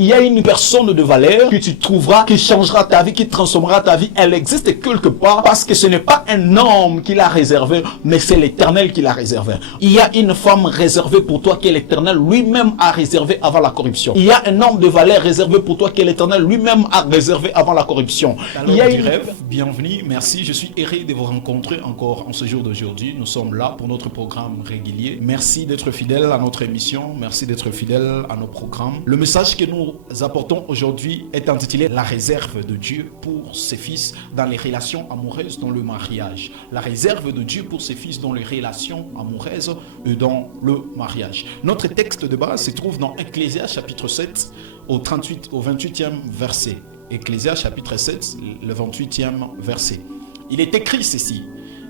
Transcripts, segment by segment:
Il y a une personne de valeur que tu trouveras, qui changera ta vie, qui transformera ta vie. Elle existe quelque part parce que ce n'est pas un homme qui l'a réservé, mais c'est l'Éternel qui l'a réservé. Il y a une femme réservée pour toi que l'Éternel lui-même a réservée avant la corruption. Il y a un homme de valeur réservé pour toi que l'Éternel lui-même a réservé avant la corruption. Alors, il y a une rêve. Bienvenue, merci. Je suis heureux de vous rencontrer encore en ce jour d'aujourd'hui. Nous sommes là pour notre programme régulier. Merci d'être fidèle à notre émission. Merci d'être fidèle à nos programmes. Le message que nous apportons aujourd'hui est intitulé La réserve de Dieu pour ses fils dans les relations amoureuses, dans le mariage. La réserve de Dieu pour ses fils dans les relations amoureuses et dans le mariage. Notre texte de base se trouve dans Ecclésias chapitre 7 au 28e verset. Ecclésias chapitre 7, le 28e verset. Il est écrit ceci.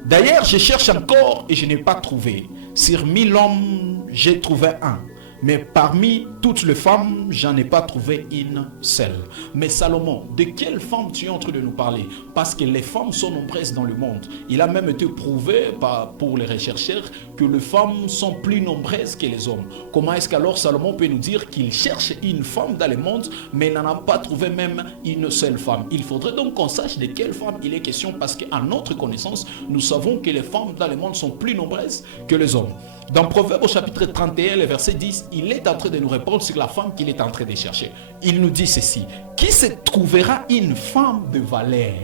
D'ailleurs, je cherche encore et je n'ai pas trouvé. Sur 1000 hommes, j'ai trouvé un. Mais parmi toutes les femmes, j'en ai pas trouvé une seule. Mais Salomon, de quelle femme tu es en train de nous parler? Parce que les femmes sont nombreuses dans le monde. Il a même été prouvé pour les rechercheurs que les femmes sont plus nombreuses que les hommes. Comment est-ce qu'alors Salomon peut nous dire qu'il cherche une femme dans le monde, mais il n'en a pas trouvé même une seule femme? Il faudrait donc qu'on sache de quelle femme il est question, parce qu'à notre connaissance, nous savons que les femmes dans le monde sont plus nombreuses que les hommes. Dans Proverbe au chapitre 31, le verset 10, il est en train de nous répondre sur la femme qu'il est en train de chercher. Il nous dit ceci. Qui se trouvera une femme de valeur?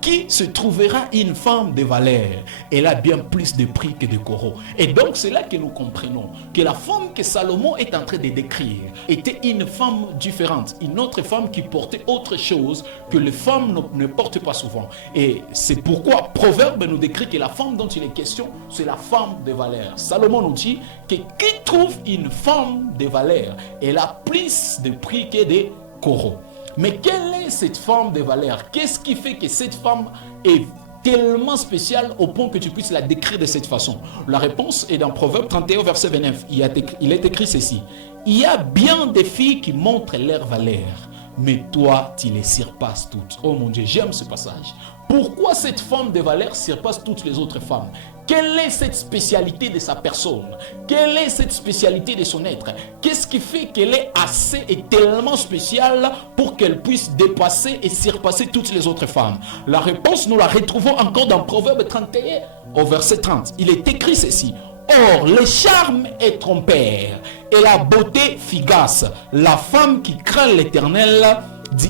Qui se trouvera une femme de valeur? Elle a bien plus de prix que de coraux. Et donc c'est là que nous comprenons que la femme que Salomon est en train de décrire était une femme différente, une autre femme qui portait autre chose que les femmes ne portent pas souvent. Et c'est pourquoi Proverbe nous décrit que la femme dont il est question, c'est la femme de valeur. Salomon nous dit que qui trouve une femme de valeur, elle a plus de prix que des coraux. Mais quelle est cette femme de valeur? Qu'est-ce qui fait que cette femme est tellement spéciale au point que tu puisses la décrire de cette façon? La réponse est dans Proverbe 31, verset 29. Il est écrit ceci. Il y a bien des filles qui montrent leur valeur, mais toi, tu les surpasses toutes. Oh mon Dieu, j'aime ce passage. Pourquoi cette femme de valeur surpasse toutes les autres femmes? Quelle est cette spécialité de sa personne? Quelle est cette spécialité de son être? Qu'est-ce qui fait qu'elle est assez et tellement spéciale pour qu'elle puisse dépasser et surpasser toutes les autres femmes? La réponse, nous la retrouvons encore dans Proverbe 31 au verset 30. Il est écrit ceci. Or, le charme est trompeur et la beauté fugace. La femme qui craint l'Éternel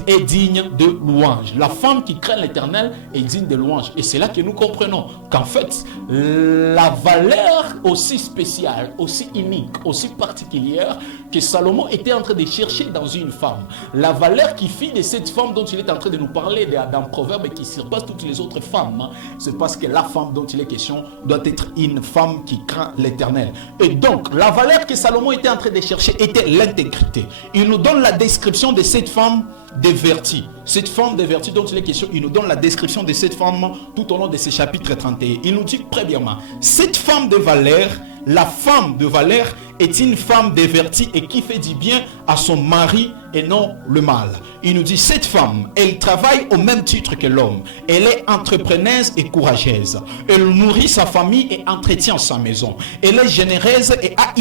est digne de louange. La femme qui craint l'Éternel est digne de louange. Et c'est là que nous comprenons qu'en fait, la valeur aussi spéciale, aussi unique, aussi particulière que Salomon était en train de chercher dans une femme, la valeur qui fit de cette femme dont il est en train de nous parler dans Proverbe et qui surpasse toutes les autres femmes, c'est parce que la femme dont il est question doit être une femme qui craint l'Éternel. Et donc, la valeur que Salomon était en train de chercher était l'intégrité. Il nous donne la description de cette femme dévertie. Cette femme dévertie dont il est question, il nous donne la description de cette femme tout au long de ce chapitre 31. Il nous dit premièrement, cette femme de valeur, la femme de valeur est une femme dévertie et qui fait du bien à son mari et non le mal. Il nous dit, cette femme, elle travaille au même titre que l'homme. Elle est entrepreneuse et courageuse. Elle nourrit sa famille et entretient sa maison. Elle est généreuse et a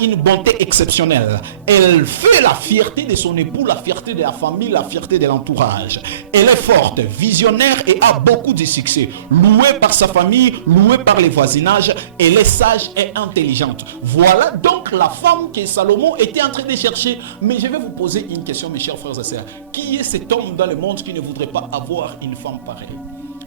une bonté exceptionnelle. Elle fait la fierté de son époux, la fierté de la famille, la fierté de l'entourage. Elle est forte, visionnaire et a beaucoup de succès. Louée par sa famille, louée par les voisinages. Elle est sage et intelligente. Voilà donc la femme que Salomon était en train de chercher. Mais je vais vous poser une question, mes chers frères et sœurs. Qui est cet homme dans le monde qui ne voudrait pas avoir une femme pareille?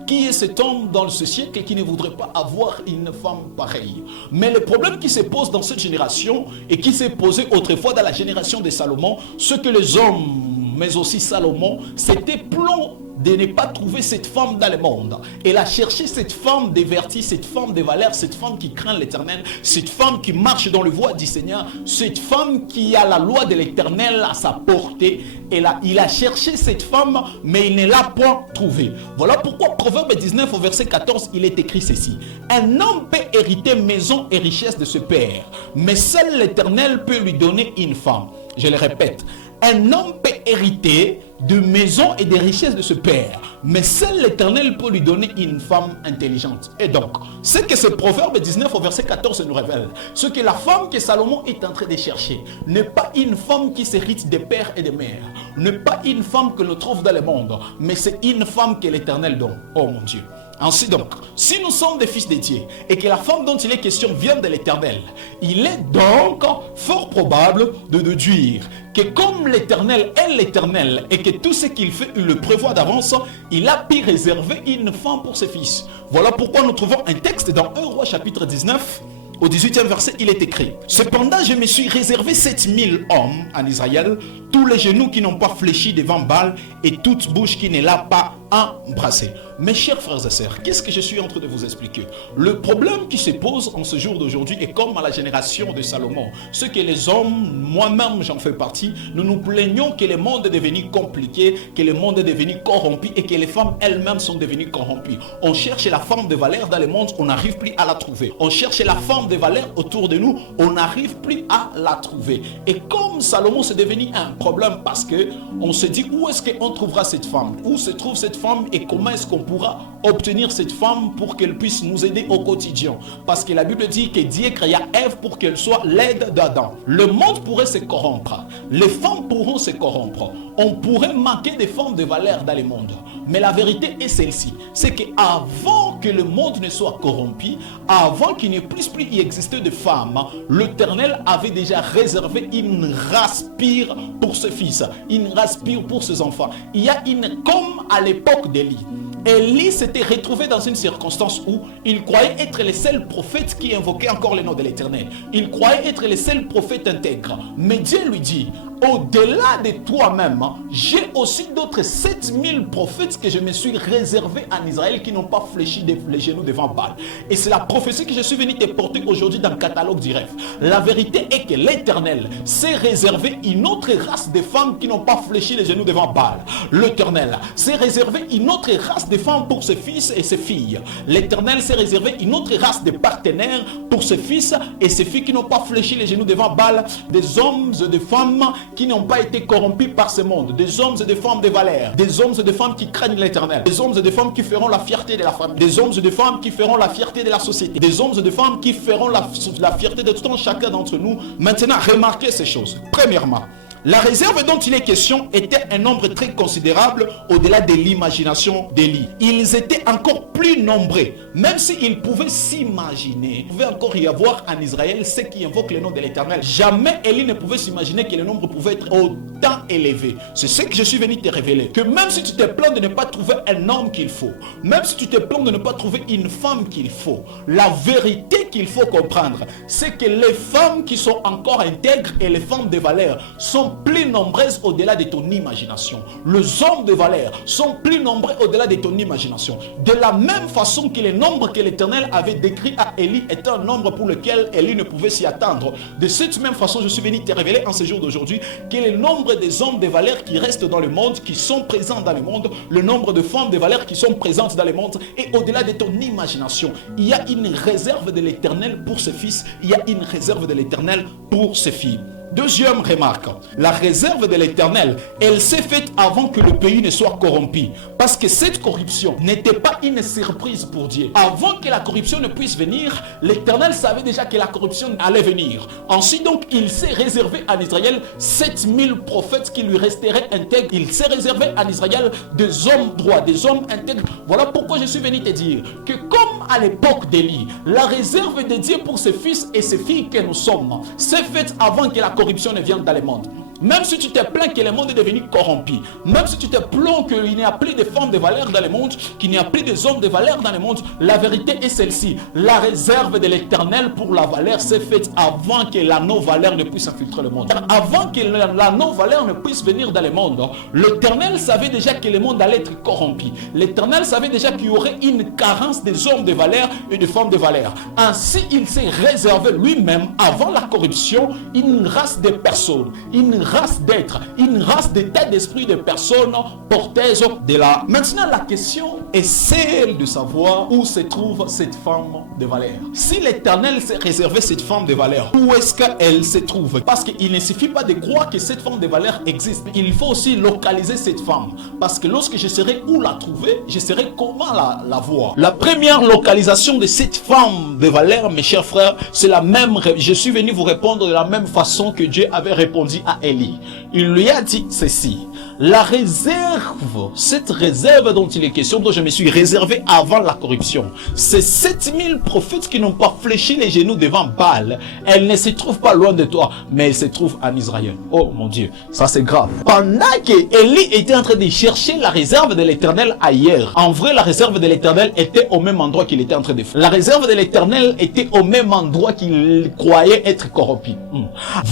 Qui est cet homme dans ce siècle qui ne voudrait pas avoir une femme pareille? Mais le problème qui se pose dans cette génération et qui s'est posé autrefois dans la génération de Salomon, ce que les hommes, mais aussi Salomon, c'était plan de ne pas trouver cette femme dans le monde. Elle a cherché cette femme dévertie, cette femme de valeur, cette femme qui craint l'Éternel, cette femme qui marche dans le voie du Seigneur, cette femme qui a la loi de l'Éternel à sa portée. Il a cherché cette femme, mais il ne l'a point trouvée. Voilà pourquoi Proverbe 19 au verset 14, il est écrit ceci. Un homme peut hériter maison et richesse de ce père, mais seul l'Éternel peut lui donner une femme. Je le répète, un homme peut hériter de maison et des richesses de ce père, mais seul l'Éternel peut lui donner une femme intelligente. Et donc, ce que ce proverbe 19 au verset 14 nous révèle, ce que la femme que Salomon est en train de chercher, n'est pas une femme qui s'hérite des pères et des mères, n'est pas une femme que l'on trouve dans le monde, mais c'est une femme que l'Éternel donne. Oh mon Dieu! Ainsi donc, si nous sommes des fils de Dieu et que la femme dont il est question vient de l'Éternel, il est donc fort probable de déduire que comme l'Éternel est l'Éternel et que tout ce qu'il fait, il le prévoit d'avance, il a pu réserver une femme pour ses fils. Voilà pourquoi nous trouvons un texte dans 1 Roi chapitre 19, au 18e verset, il est écrit: Cependant, je me suis réservé 7000 hommes en Israël, tous les genoux qui n'ont pas fléchi devant Baal et toute bouche qui ne l'a pas embrassé. Mes chers frères et sœurs, qu'est-ce que je suis en train de vous expliquer? Le problème qui se pose en ce jour d'aujourd'hui est comme à la génération de Salomon. Ce que les hommes, moi-même j'en fais partie, nous nous plaignons que le monde est devenu compliqué, que le monde est devenu corrompu et que les femmes elles-mêmes sont devenues corrompues. On cherche la femme de valeur dans le monde, on n'arrive plus à la trouver. On cherche la femme de valeur autour de nous, on n'arrive plus à la trouver. Et comme Salomon, c'est devenu un problème parce que on se dit où est-ce qu'on trouvera cette femme? Où se trouve cette femme et comment est-ce qu'on pourra obtenir cette femme pour qu'elle puisse nous aider au quotidien? Parce que la Bible dit que Dieu créa Ève pour qu'elle soit l'aide d'Adam. Le monde pourrait se corrompre, les femmes pourront se corrompre, on pourrait manquer des femmes de valeur dans le monde. Mais la vérité est celle-ci, c'est qu'avant que le monde ne soit corrompu, avant qu'il ne puisse plus y exister de femmes, l'Éternel avait déjà réservé une race pure pour ses fils, une race pure pour ses enfants. Il y a comme à l'époque d'Élie. Élie s'était retrouvé dans une circonstance où il croyait être le seul prophète qui invoquait encore le nom de l'Éternel. Il croyait être le seul prophète intègre. Mais Dieu lui dit: au-delà de toi-même, j'ai aussi d'autres 7000 prophètes que je me suis réservés en Israël qui n'ont pas fléchi les genoux devant Baal. Et c'est la prophétie que je suis venu te porter aujourd'hui dans le catalogue du rêve. La vérité est que l'Éternel s'est réservé une autre race de femmes qui n'ont pas fléchi les genoux devant Baal. L'Éternel s'est réservé une autre race de femmes pour ses fils et ses filles. L'Éternel s'est réservé une autre race de partenaires pour ses fils et ses filles qui n'ont pas fléchi les genoux devant Baal, des hommes et des femmes qui n'ont pas été corrompus par ce monde, des hommes et des femmes de valeur, des hommes et des femmes qui craignent l'Éternel, des hommes et des femmes qui feront la fierté de la famille, des hommes et des femmes qui feront la fierté de la société, des hommes et des femmes qui feront la fierté de tout un chacun d'entre nous. Maintenant, remarquez ces choses. Premièrement, la réserve dont il est question était un nombre très considérable au-delà de l'imagination d'Élie. Ils étaient encore plus nombreux, même s'ils pouvaient s'imaginer. Il pouvait encore y avoir en Israël ceux qui invoquent le nom de l'Éternel. Jamais Élie ne pouvait s'imaginer que le nombre pouvait être autant élevé. C'est ce que je suis venu te révéler. Que même si tu te plains de ne pas trouver un homme qu'il faut, même si tu te plains de ne pas trouver une femme qu'il faut, la vérité qu'il faut comprendre, c'est que les femmes qui sont encore intègres et les femmes de valeur sont plus nombreuses au-delà de ton imagination. Les hommes de valeur sont plus nombreux au-delà de ton imagination. De la même façon que le nombre que l'Éternel avait décrit à Élie était un nombre pour lequel Élie ne pouvait s'y attendre. De cette même façon, je suis venu te révéler en ce jour d'aujourd'hui que le nombre des hommes de valeur qui restent dans le monde, qui sont présents dans le monde, le nombre de femmes de valeur qui sont présentes dans le monde est au-delà de ton imagination. Il y a une réserve de l'Éternel pour ses fils, il y a une réserve de l'Éternel pour ses filles. Deuxième remarque, la réserve de l'Éternel, elle s'est faite avant que le pays ne soit corrompu. Parce que cette corruption n'était pas une surprise pour Dieu. Avant que la corruption ne puisse venir, l'Éternel savait déjà que la corruption allait venir. Ainsi donc, il s'est réservé en Israël 7000 prophètes qui lui resteraient intègres. Il s'est réservé en Israël des hommes droits, des hommes intègres. Voilà pourquoi je suis venu te dire que comme à l'époque d'Élie, la réserve de Dieu pour ses fils et ses filles que nous sommes s'est faite avant que la corruption ne vienne dans le monde. Même si tu te plains que le monde est devenu corrompu, même si tu te plains qu'il n'y a plus de femmes de valeur dans le monde, qu'il n'y a plus de hommes de valeur dans le monde, la vérité est celle-ci. La réserve de l'Éternel pour la valeur s'est faite avant que la non-valeur ne puisse infiltrer le monde. Avant que la non-valeur ne puisse venir dans le monde, l'Éternel savait déjà que le monde allait être corrompu. L'Éternel savait déjà qu'il y aurait une carence des hommes de valeur et des femmes de valeur. Ainsi, il s'est réservé lui-même, avant la corruption, une race de personnes, une race d'êtres, une race d'état d'esprit de personnes porteuses de la... Maintenant, la question est celle de savoir où se trouve cette femme de valeur. Si l'Éternel s'est réservé cette femme de valeur, où est-ce qu'elle se trouve? Parce qu'il ne suffit pas de croire que cette femme de valeur existe. Il faut aussi localiser cette femme. Parce que lorsque je saurai où la trouver, je saurai comment la voir. La première localisation de cette femme de valeur, mes chers frères, c'est la même. Je suis venu vous répondre de la même façon que Dieu avait répondu à Élie. Il lui a dit ceci: la réserve, cette réserve dont il est question, dont je me suis réservé avant la corruption, c'est 7000 prophètes qui n'ont pas fléchi les genoux devant Baal. Elle ne se trouve pas loin de toi, mais elle se trouve en Israël. Oh mon Dieu, ça c'est grave. Pendant que Élie était en train de chercher la réserve de l'Éternel ailleurs, en vrai la réserve de l'Éternel était au même endroit qu'il était en train de faire. La réserve de l'Éternel était au même endroit qu'il croyait être corrompu.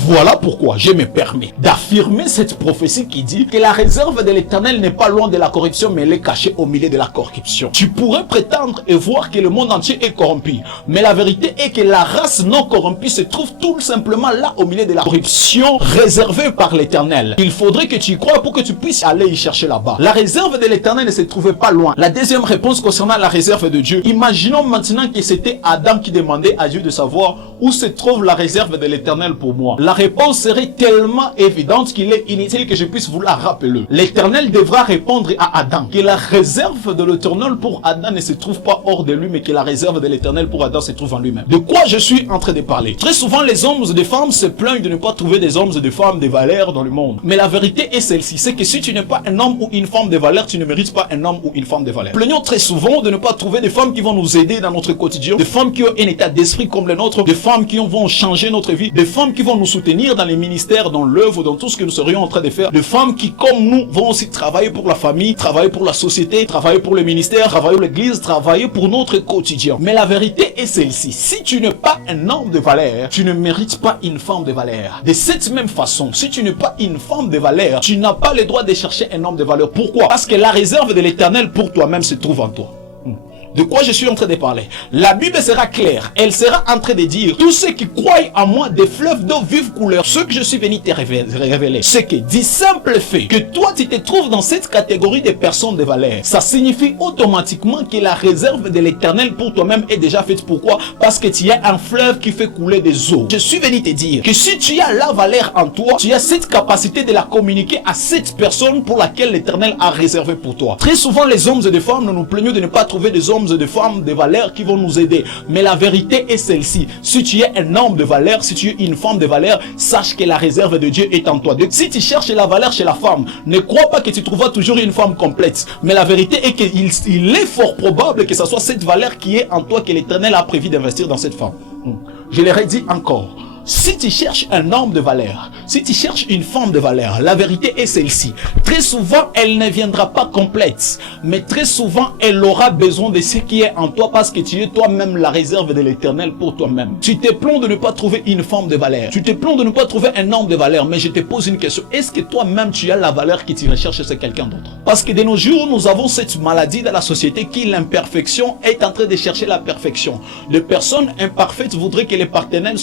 Voilà pourquoi je me permets d'affirmer cette prophétie qui dit que la réserve de l'Éternel n'est pas loin de la corruption, mais elle est cachée au milieu de la corruption. Tu pourrais prétendre et voir que le monde entier est corrompu, mais la vérité est que la race non corrompue se trouve tout simplement là au milieu de la corruption réservée par l'Éternel. Il faudrait que tu y crois pour que tu puisses aller y chercher là-bas. La réserve de l'Éternel ne se trouvait pas loin. La deuxième réponse concernant la réserve de Dieu, imaginons maintenant que c'était Adam qui demandait à Dieu de savoir où se trouve la réserve de l'Éternel pour moi. La réponse serait tellement évidente qu'il est inutile que je puisse vous la rappeler. L'Éternel devra répondre à Adam que la réserve de l'Éternel pour Adam ne se trouve pas hors de lui, mais que la réserve de l'Éternel pour Adam se trouve en lui-même. De quoi je suis en train de parler? Très souvent, les hommes et des femmes se plaignent de ne pas trouver des hommes et des femmes de valeur dans le monde. Mais la vérité est celle-ci, c'est que si tu n'es pas un homme ou une femme de valeur, tu ne mérites pas un homme ou une femme de valeur. Plaignons très souvent de ne pas trouver des femmes qui vont nous aider dans notre quotidien, des femmes qui ont un état d'esprit comme le nôtre, des femmes qui vont changer notre vie, des femmes qui vont nous soutenir dans les ministères, dans l'œuvre, dans tout ce que nous serions en train de faire, des femmes qui, comme nous, vont aussi travailler pour la famille, travailler pour la société, travailler pour le ministère, travailler pour l'église, travailler pour notre quotidien. Mais la vérité est celle-ci: si tu n'es pas un homme de valeur, tu ne mérites pas une femme de valeur. De cette même façon, si tu n'es pas une femme de valeur, tu n'as pas le droit de chercher un homme de valeur. Pourquoi? Parce que la réserve de l'Éternel pour toi-même se trouve en toi. De quoi je suis en train de parler? La Bible sera claire. Elle sera en train de dire: tous ceux qui croient en moi, des fleuves d'eau vive couleur. Ce que je suis venu te révéler, c'est que du simple fait que toi tu te trouves dans cette catégorie de personnes de valeur, ça signifie automatiquement que la réserve de l'Éternel pour toi-même est déjà faite. Pourquoi? Parce que tu as un fleuve qui fait couler des eaux. Je suis venu te dire que si tu as la valeur en toi, tu as cette capacité de la communiquer à cette personne pour laquelle l'Éternel a réservé pour toi. Très souvent, les hommes et les femmes, nous nous plaignons de ne pas trouver des hommes et des femmes de valeur qui vont nous aider. Mais la vérité est celle-ci: si tu es un homme de valeur, si tu es une femme de valeur, sache que la réserve de Dieu est en toi. Donc, si tu cherches la valeur chez la femme, ne crois pas que tu trouveras toujours une femme complète. Mais la vérité est qu'il est fort probable que ce soit cette valeur qui est en toi que l'Éternel a prévu d'investir dans cette femme. Je le redis encore. Si tu cherches un homme de valeur, si tu cherches une femme de valeur, la vérité est celle-ci: très souvent, elle ne viendra pas complète, mais très souvent, elle aura besoin de ce qui est en toi, parce que tu es toi-même la réserve de l'Éternel pour toi-même. Tu te plains de ne pas trouver une femme de valeur, tu te plains de ne pas trouver un homme de valeur, mais je te pose une question: est-ce que toi-même tu as la valeur que tu recherches chez quelqu'un d'autre? Parce que de nos jours, nous avons cette maladie dans la société qui, l'imperfection, est en train de chercher la perfection. Les personnes imparfaites voudraient que les partenaires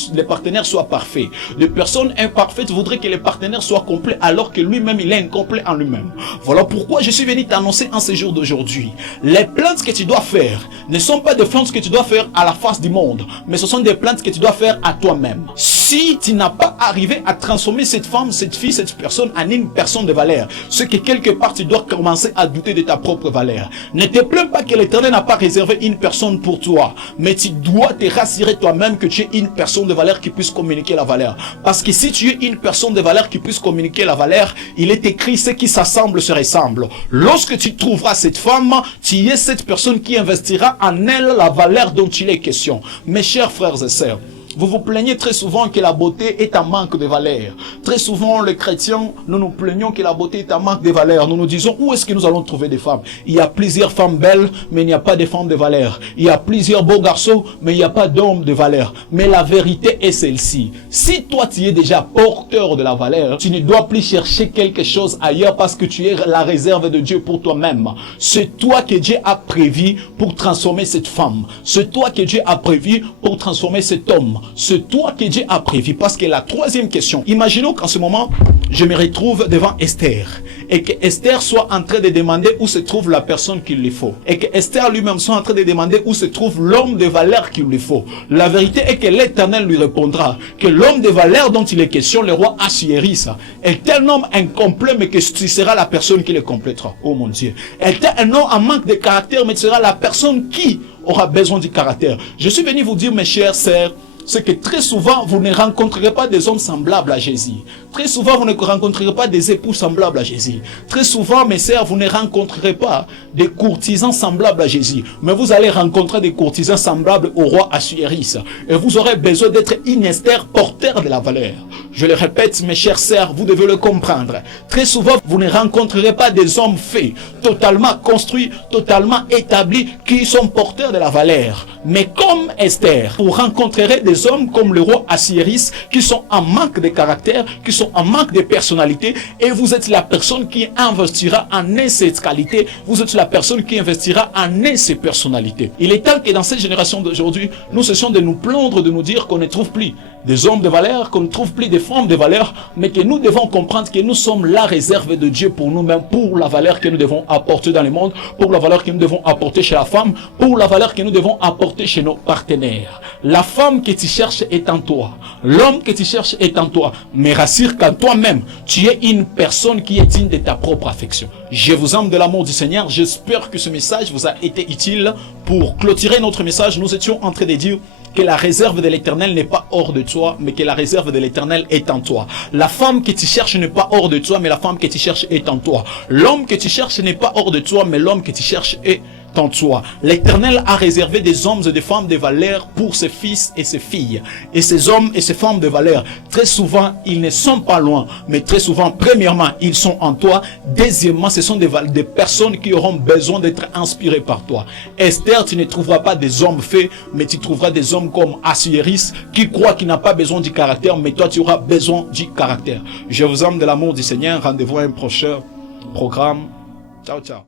soient parfaits. Les personnes imparfaites voudraient que les partenaires soient complets, alors que lui-même il est incomplet en lui-même. Voilà pourquoi je suis venu t'annoncer en ce jour d'aujourd'hui: les plaintes que tu dois faire ne sont pas des plaintes que tu dois faire à la face du monde, mais ce sont des plaintes que tu dois faire à toi-même. Si tu n'as pas arrivé à transformer cette femme, cette fille, cette personne en une personne de valeur, c'est que quelque part tu dois commencer à douter de ta propre valeur. Ne te plains pas que l'Éternel n'a pas réservé une personne pour toi, mais tu dois te rassurer toi-même que tu es une personne de valeur qui puisse communiquer la valeur. Parce que si tu es une personne de valeur qui puisse communiquer la valeur, il est écrit: ceux qui s'assemblent se ressemblent. Lorsque tu trouveras cette femme, tu es cette personne qui investira en elle la valeur dont il est question. Mes chers frères et sœurs, vous vous plaignez très souvent que la beauté est un manque de valeur. Très souvent, les chrétiens, nous nous plaignons que la beauté est un manque de valeur. Nous nous disons: où est-ce que nous allons trouver des femmes? Il y a plusieurs femmes belles, mais il n'y a pas de femmes de valeur. Il y a plusieurs beaux garçons, mais il n'y a pas d'hommes de valeur. Mais la vérité est celle-ci: si toi tu es déjà porteur de la valeur, tu ne dois plus chercher quelque chose ailleurs, parce que tu es la réserve de Dieu pour toi-même. C'est toi que Dieu a prévu pour transformer cette femme. C'est toi que Dieu a prévu pour transformer cet homme. c'est toi que Dieu a prévu. Parce que la troisième question, imaginons qu'en ce moment, je me retrouve devant Esther et que Esther soit en train de demander où se trouve la personne qu'il lui faut. Et que Esther lui-même soit en train de demander où se trouve l'homme de valeur qu'il lui faut. La vérité est que l'Éternel lui répondra que l'homme de valeur dont il est question, le roi Assuérus, est un homme incomplet, mais que tu seras la personne qui le complétera. Oh mon Dieu. Est un homme en manque de caractère, mais tu seras la personne qui aura besoin du caractère. Je suis venu vous dire, mes chers sœurs, c'est que très souvent, vous ne rencontrerez pas des hommes semblables à Jésus. Très souvent, vous ne rencontrerez pas des époux semblables à Jésus. Très souvent, mes sœurs, vous ne rencontrerez pas des courtisans semblables à Jésus. Mais vous allez rencontrer des courtisans semblables au roi Assuérus. Et vous aurez besoin d'être une Esther porteur de la valeur. Je le répète, mes chères sœurs, vous devez le comprendre. Très souvent, vous ne rencontrerez pas des hommes faits, totalement construits, totalement établis, qui sont porteurs de la valeur. Mais comme Esther, vous rencontrerez des hommes comme le roi Assuérus qui sont en manque de caractère, qui sont en manque de personnalité, et vous êtes la personne qui investira en eux cette qualité, vous êtes la personne qui investira en eux ces personnalités. Il est temps que dans cette génération d'aujourd'hui, nous cessions de nous plaindre, de nous dire qu'on ne trouve plus des hommes de valeur, qu'on ne trouve plus des femmes de valeur, mais que nous devons comprendre que nous sommes la réserve de Dieu pour nous-mêmes, pour la valeur que nous devons apporter dans le monde, pour la valeur que nous devons apporter chez la femme, pour la valeur que nous devons apporter chez nos partenaires. La femme que tu cherches est en toi. L'homme que tu cherches est en toi. Mais rassure qu'en toi-même, tu es une personne qui est digne de ta propre affection. Je vous aime de l'amour du Seigneur. J'espère que ce message vous a été utile. Pour clôturer notre message, nous étions en train de dire que la réserve de l'Éternel n'est pas hors de toi, mais que la réserve de l'Éternel est en toi. La femme que tu cherches n'est pas hors de toi, mais la femme que tu cherches est en toi. L'homme que tu cherches n'est pas hors de toi, mais l'homme que tu cherches est en toi. L'Éternel a réservé des hommes et des femmes de valeur pour ses fils et ses filles. Et ces hommes et ces femmes de valeur, très souvent, ils ne sont pas loin, mais très souvent, premièrement, ils sont en toi. Deuxièmement, ce sont des personnes qui auront besoin d'être inspirées par toi. Esther, tu ne trouveras pas des hommes faits, mais tu trouveras des hommes comme Assuérus qui croient qu'il n'a pas besoin du caractère, mais toi, tu auras besoin du caractère. Je vous aime de l'amour du Seigneur. Rendez-vous à un prochain programme. Ciao, ciao.